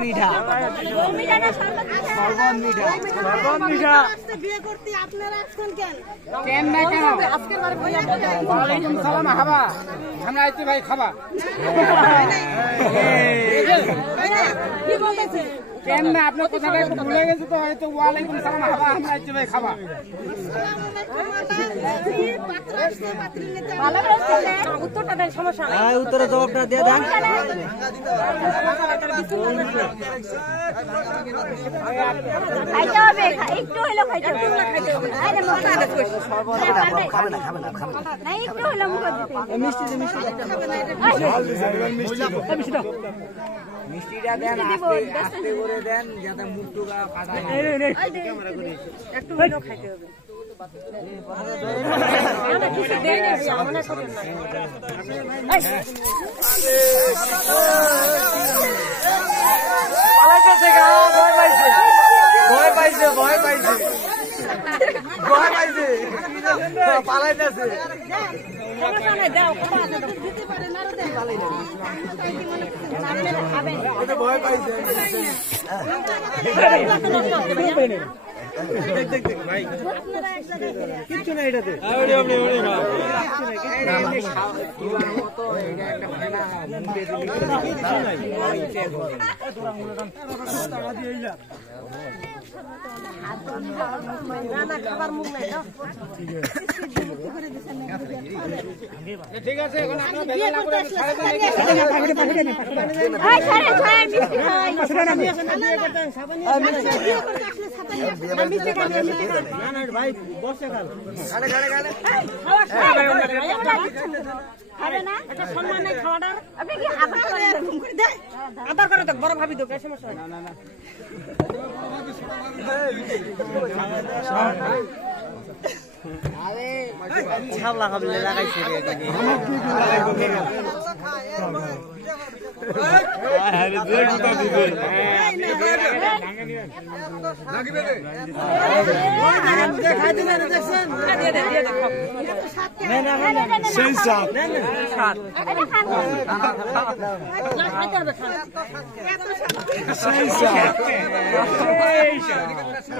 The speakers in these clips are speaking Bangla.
মিঠা বিয়ে করতে আপনারা আসছেন কেন? ওয়ালাইকুম সালাম হাবা আমরা আইতে ভাই খাবা কি বলতেছে কেন না আপনার কথাটা একটু ভুলে গেছে তো হয়তো ওয়ালাইকুম সালাম হাবা আমরা আইতে ভাই খাবা উত্তরটা দেন, সমস্যা নাই। উত্তরের জবাবটা দিয়ে দেন। খাইতে হবে, একটু হইলো খাইতে হবে। আরে মজা আছে। খাবে না না একটু হইলো মুখ দিতে। মিষ্টিটা দেন, আস্তে করে দেন যাতে মুখটুকা ফাটা না একটু হইলো খাইতে হবে। কিচ্ছু না এটাতে ঠিক আছে এখন আপনারা বিয়ে করতে আসলে ভাই বসে খান খাবে না? একটা সম্মান নাই খাওয়াটার। আপনি কি আবার আদর করে দেখ, বড় ভাবি দেখ, সমস্যা নাই। ছাল্লা খাবি লাগাইছে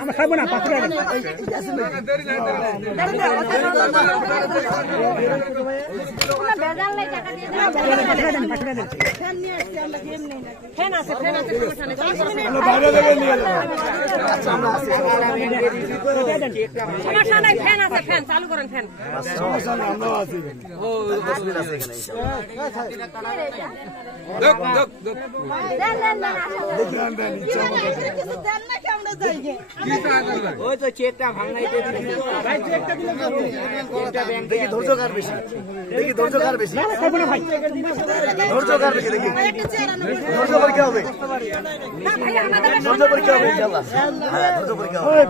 আমরা খাবো না বেজাল নাই, টাকা দিয়ে ফ্যান আছে, ফ্যান আছে, সমস্যা নাই। সমস্যা নাই, ফ্যান আছে, ফ্যান চালু করেন, ফ্যান। ওই তো চেকটা ভাঙাইতে দেখি ধৈর্য কার বেশি ধৈর্য কার বেশি দেখি ধৈর্য পরীক্ষা হবে ধৈর্য পরীক্ষা হবে ইনশাআল্লাহ হ্যাঁ ধৈর্য পরীক্ষা হবে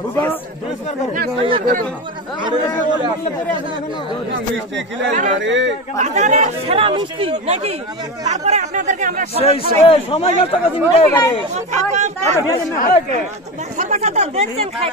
বাজারে সেরা মিষ্টি নাকি? তারপরে আপনাদেরকে আমরা সময় নষ্ট করতে নিতে পারে দেখছেন খাই